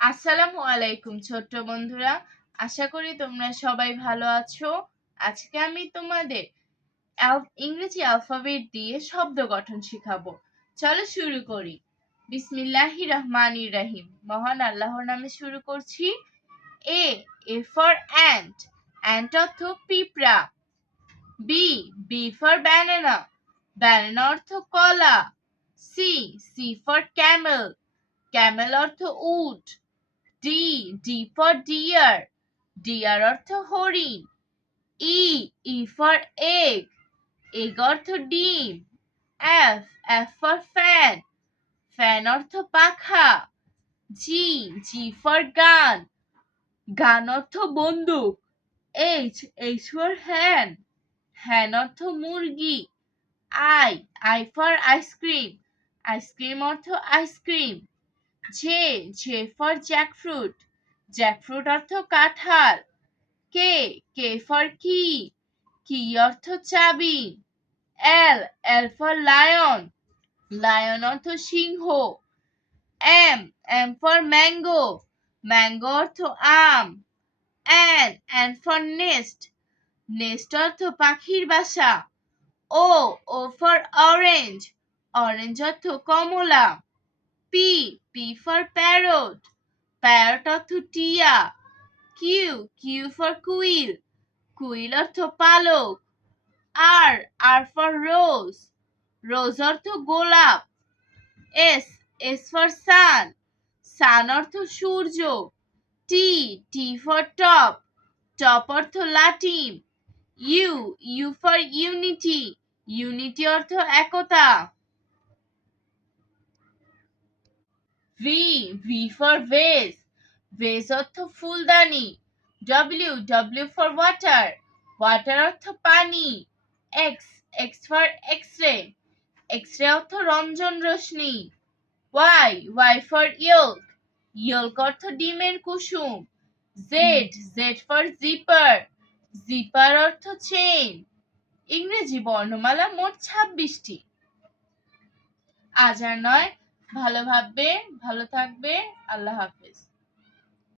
আসসালামু আলাইকুম ছোট্ট বন্ধুরা, আশা করি তোমরা সবাই ভালো আছো। আজকে আমি তোমাদের ইংরেজি অ্যালফাবেট দিয়ে শব্দ গঠন শিখাবো। চলো শুরু করি। বিসমিল্লাহির রহমানির রহিম। মহান আল্লাহর নামে শুরু করছি। এ ফর অ্যান্ট, অ্যান্ট অর্থ পিঁপড়া। বি ফর ব্যানানা, ব্যানানা অর্থ কলা। সি ফর ক্যামেল, ক্যামেল অর্থ উট। ডি ফর ডিয়ার, ডিয়ার অর্থ হরিণ। ই ফর এগ, এগ অর্থ ডিম। এফ ফর ফ্যান, ফ্যান অর্থ পাখা। জি ফর গান, গান অর্থ বন্দুক। এইচ ফর হ্যান, হ্যান অর্থ মুরগি। আই ফর আইসক্রিম, আইসক্রিম অর্থ ice cream. J for jackfruit, jackfruit অর্থ কাঁঠাল। কে ফর কি অর্থ চাবি। এল ফর লায়ন, লায়ন অর্থ সিংহ। এম ফর ম্যাঙ্গো, ম্যাঙ্গো অর্থ আম। এন ফর নেস্ট, নেস্ট অর্থ পাখির বাসা। ও ফর অরেঞ্জ, অরেঞ্জ অর্থ কমলা। পি ফর প্যারট, প্যারট অর্থ টিয়া। কিউ ফর কুইল, কুইল অর্থ পালক। আর ফর রোজ, রোজ অর্থ গোলাপ। এস ফর সান, সান অর্থ সূর্য। টি ফর টপ, টপ অর্থ লাটিম। ইউ ফর ইউনিটি, ইউনিটি অর্থ একতা। ভি ফর ভেজ, ভেজ অর্থ ফুলদানি। ডব্লিউ ফর ওয়াটার, ওয়াটার অর্থ পানি। X for X ray, X ray অর্থ রঞ্জন রশ্মি। ওয়াই ফর ইয়ল্ক, ইয়ল্ক অর্থ ডিমের কুসুম। জেড ফর জিপার, জিপার অর্থ চেইন। ইংরেজি বর্ণমালা মোট 26টি। আজ আর নয়, ভালো ভাববে, ভালো থাকবে। আল্লাহ হাফেজ।